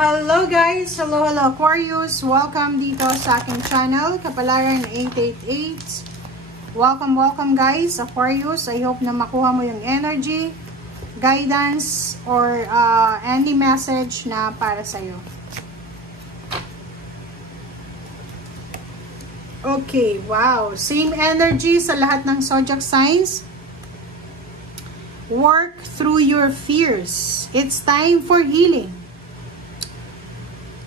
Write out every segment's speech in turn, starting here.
Hello guys! Hello Aquarius! Welcome dito sa aking channel, Kapalaran 888. Welcome guys, Aquarius. I hope na makuha mo yung energy, guidance, or any message na para sa'yo. Okay, wow. Same energy sa lahat ng zodiac signs. Work through your fears. It's time for healing.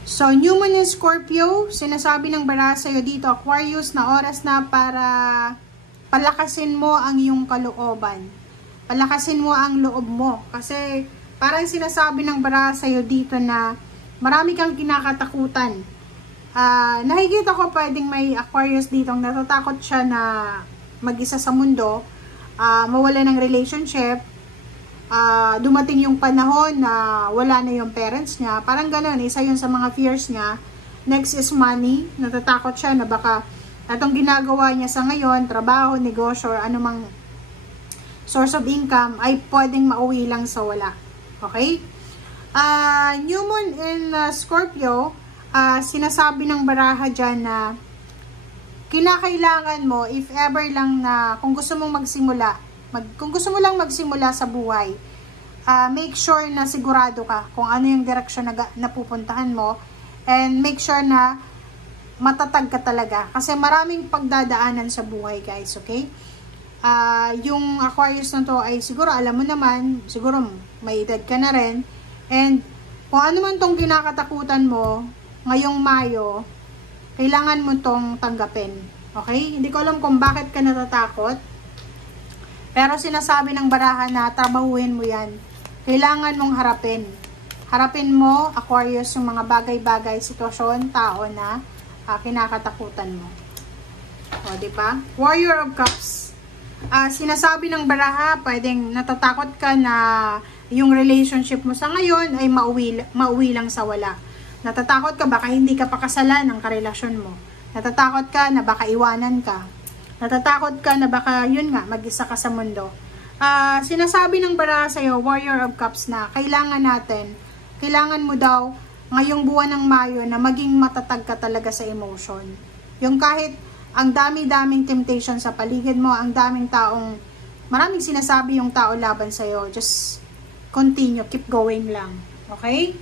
So, New Moon in Scorpio, sinasabi ng bara sa'yo dito, Aquarius, na oras na para palakasin mo ang iyong kalooban. Palakasin mo ang loob mo. Kasi, parang sinasabi ng bara sa'yo dito na marami kang kinakatakutan. Nakikita ko pwedeng may Aquarius dito, natatakot siya na mag-isa sa mundo, mawala ng relationship, dumating yung panahon na wala na yung parents niya. Parang ganun, isa yun sa mga fears niya. Next is money. Natatakot siya na baka itong ginagawa niya sa ngayon, trabaho, negosyo, or anumang source of income ay pwedeng mauwi lang sa wala. Okay? New Moon in Scorpio, sinasabi ng baraha dyan na kinakailangan mo, if ever lang na kung gusto mong magsimula, kung gusto mo lang magsimula sa buhay, make sure na sigurado ka kung ano yung direction na napupuntahan mo, and make sure na matatag ka talaga. Kasi maraming pagdadaanan sa buhay guys, okay? Yung Aquarius na to ay siguro alam mo naman, siguro may edad ka na rin, and kung ano man tong kinakatakutan mo, ngayong Mayo, kailangan mo tong tanggapin. Okay? Hindi ko alam kung bakit ka natatakot, pero sinasabi ng baraha na trabahuin mo yan. Kailangan mong harapin. Harapin mo, Aquarius, yung mga bagay-bagay, sitwasyon, tao na kinakatakutan mo. O, diba? Warrior of Cups. Sinasabi ng baraha, pwedeng natatakot ka na yung relationship mo sa ngayon ay mauwi lang sa wala. Natatakot ka, baka hindi ka pakasalan ng karelasyon mo. Natatakot ka na baka iwanan ka. Natatakot ka na baka, yun nga, mag-isa ka sa mundo. Sinasabi ng baraha sa'yo, Warrior of Cups, na kailangan mo daw, ngayong buwan ng Mayo, na maging matatag ka talaga sa emotion. Yung kahit ang dami-daming temptation sa paligid mo, ang daming taong, maraming sinasabi yung tao laban sa'yo, just continue, keep going lang. Okay?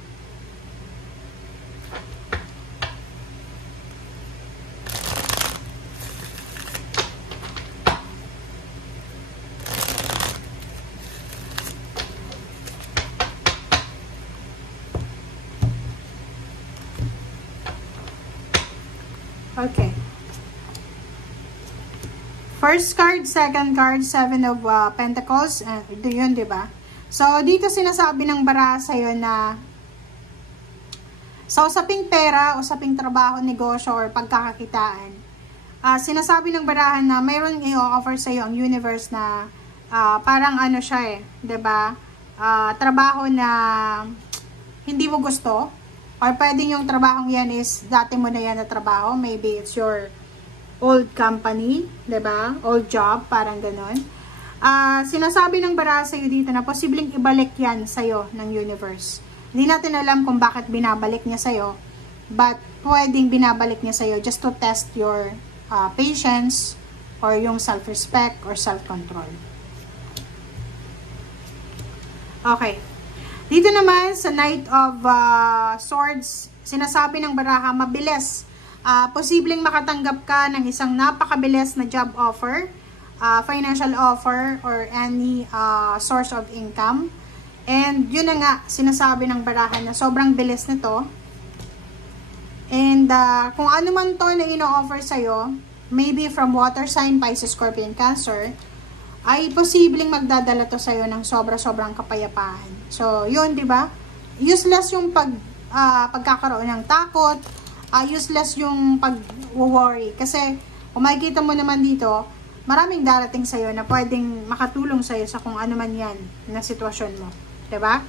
Okay. First card, second card, Seven of Pentacles. Ito yun, diba? So, dito sinasabi ng baraha sa'yo na sa usaping pera, usaping trabaho, negosyo, or pagkakakitaan, sinasabi ng baraha na mayroon i-offer sa'yo ang universe na parang ano siya diba? Trabaho na hindi mo gusto. Or pwedeng yung trabahong yan is, dati mo na yan na trabaho. Maybe it's your old company, diba? Old job, parang ganon. Sinasabi ng baraha sa'yo dito na posibleng ibalik yan sa'yo ng universe. Hindi natin alam kung bakit binabalik niya sa'yo, but pwedeng binabalik niya sa'yo just to test your patience, or yung self-respect, or self-control. Okay. Dito naman sa Knight of Swords, sinasabi ng baraha, mabilis. Posibleng makatanggap ka ng isang napakabilis na job offer, financial offer, or any source of income. And yun na nga, sinasabi ng baraha na sobrang bilis nito. And kung ano man to na ino-offer sa'yo, maybe from water sign, Pisces, Scorpion, Cancer, ay posibleng magdadala to sa'yo ng sobra-sobrang kapayapaan. So, yun, diba? Useless yung pagkakaroon ng takot, useless yung pag-worry. Kasi, kung makikita mo naman dito, maraming darating sa'yo na pwedeng makatulong sa'yo sa kung ano man yan na sitwasyon mo. Diba?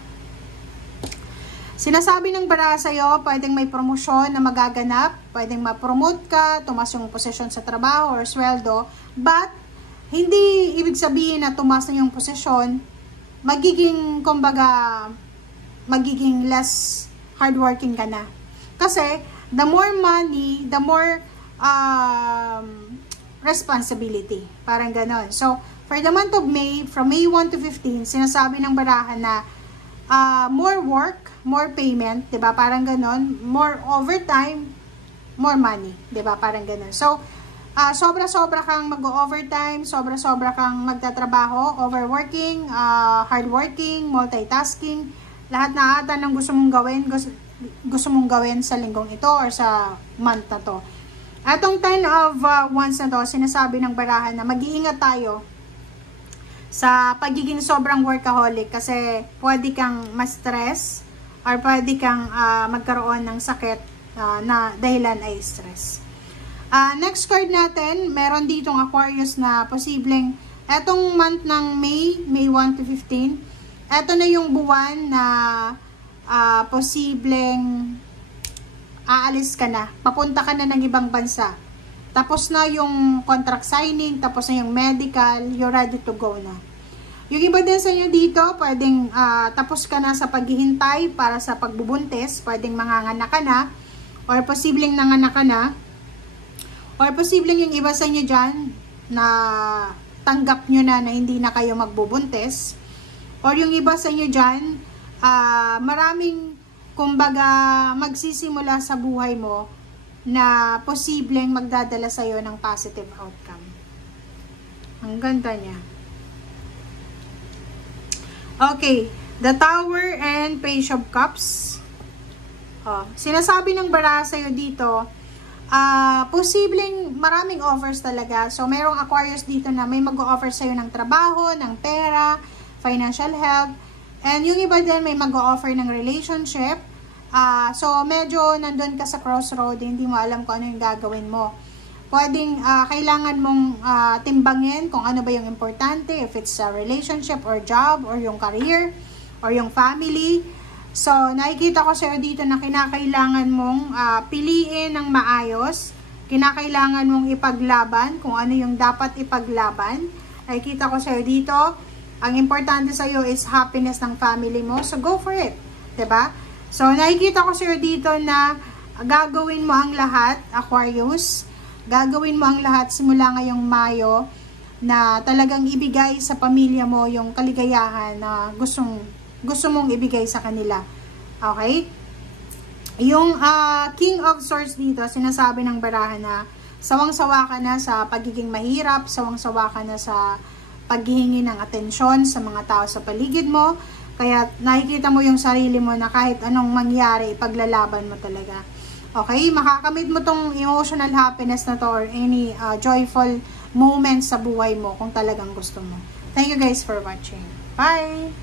Sinasabi ng baraha sa'yo, pwedeng may promosyon na magaganap, pwedeng ma-promote ka, tumas yung posisyon sa trabaho or sweldo, but hindi ibig sabihin na tumas na yung posisyon, magiging, kumbaga, magiging less hardworking ka na. Kasi, the more money, the more responsibility. Parang ganon. So, for the month of May, from May 1 to 15, sinasabi ng barahan na more work, more payment, 'di ba? Parang ganon. More overtime, more money, 'di ba? Parang ganon. So, sobra-sobra kang mag-overtime, sobra-sobra kang magtatrabaho, overworking, hardworking, multitasking, lahat na ata ng gusto mong gawin sa linggong ito or sa month na to. Atong 10 of Wands na to, sinasabi ng barahan na mag-iingat tayo sa pagiging sobrang workaholic kasi pwede kang ma-stress or pwede kang magkaroon ng sakit na dahilan ay stress. Next card natin, meron ditong Aquarius na posibleng etong month ng May 1 to 15, eto na yung buwan na posibleng aalis ka na, papunta ka na ng ibang bansa. Tapos na yung contract signing, tapos na yung medical, you're ready to go na. Yung iba din sa inyo dito, pwedeng tapos ka na sa paghihintay para sa pagbubuntis, pwedeng manganganak ka na, or posibleng nanganak ka na, or posibleng yung iba sa inyo dyan, na tanggap nyo na hindi na kayo magbubuntis, or yung iba sa inyo dyan, maraming, kumbaga, magsisimula sa buhay mo, na posibleng magdadala sa'yo ng positive outcome. Ang ganda niya. Okay, the Tower and Page of Cups. Sinasabi ng baraha sa'yo dito, posibleng maraming offers talaga. So, mayroong Aquarius dito na may mag-o-offer sa'yo ng trabaho, ng pera, financial help, and yung iba din may mag-o-offer ng relationship. So, medyo nandun ka sa crossroad, hindi mo alam kung ano yung gagawin mo. Pwedeng, kailangan mong timbangin kung ano ba yung importante, if it's a relationship or job, or yung career, or yung family. So, nakikita ko sa'yo dito na kinakailangan mong piliin ng maayos, kinakailangan mong ipaglaban kung ano yung dapat ipaglaban. Nakikita ko sa'yo dito, ang importante sa'yo is happiness ng family mo, so go for it, 'di ba? So, nakikita ko sa'yo dito na gagawin mo ang lahat, Aquarius. Gagawin mo ang lahat simula ngayong Mayo na talagang ibigay sa pamilya mo yung kaligayahan na gusto mong ibigay sa kanila. Okay? Yung King of Swords dito, sinasabi ng baraha na sawang-sawa ka na sa pagiging mahirap, sawang-sawa ka na sa paghihingi ng atensyon sa mga tao sa paligid mo. Kaya nakikita mo yung sarili mo na kahit anong mangyari, ipaglalaban mo talaga. Okay? Makakamit mo tong emotional happiness na to or any joyful moments sa buhay mo kung talagang gusto mo. Thank you guys for watching. Bye!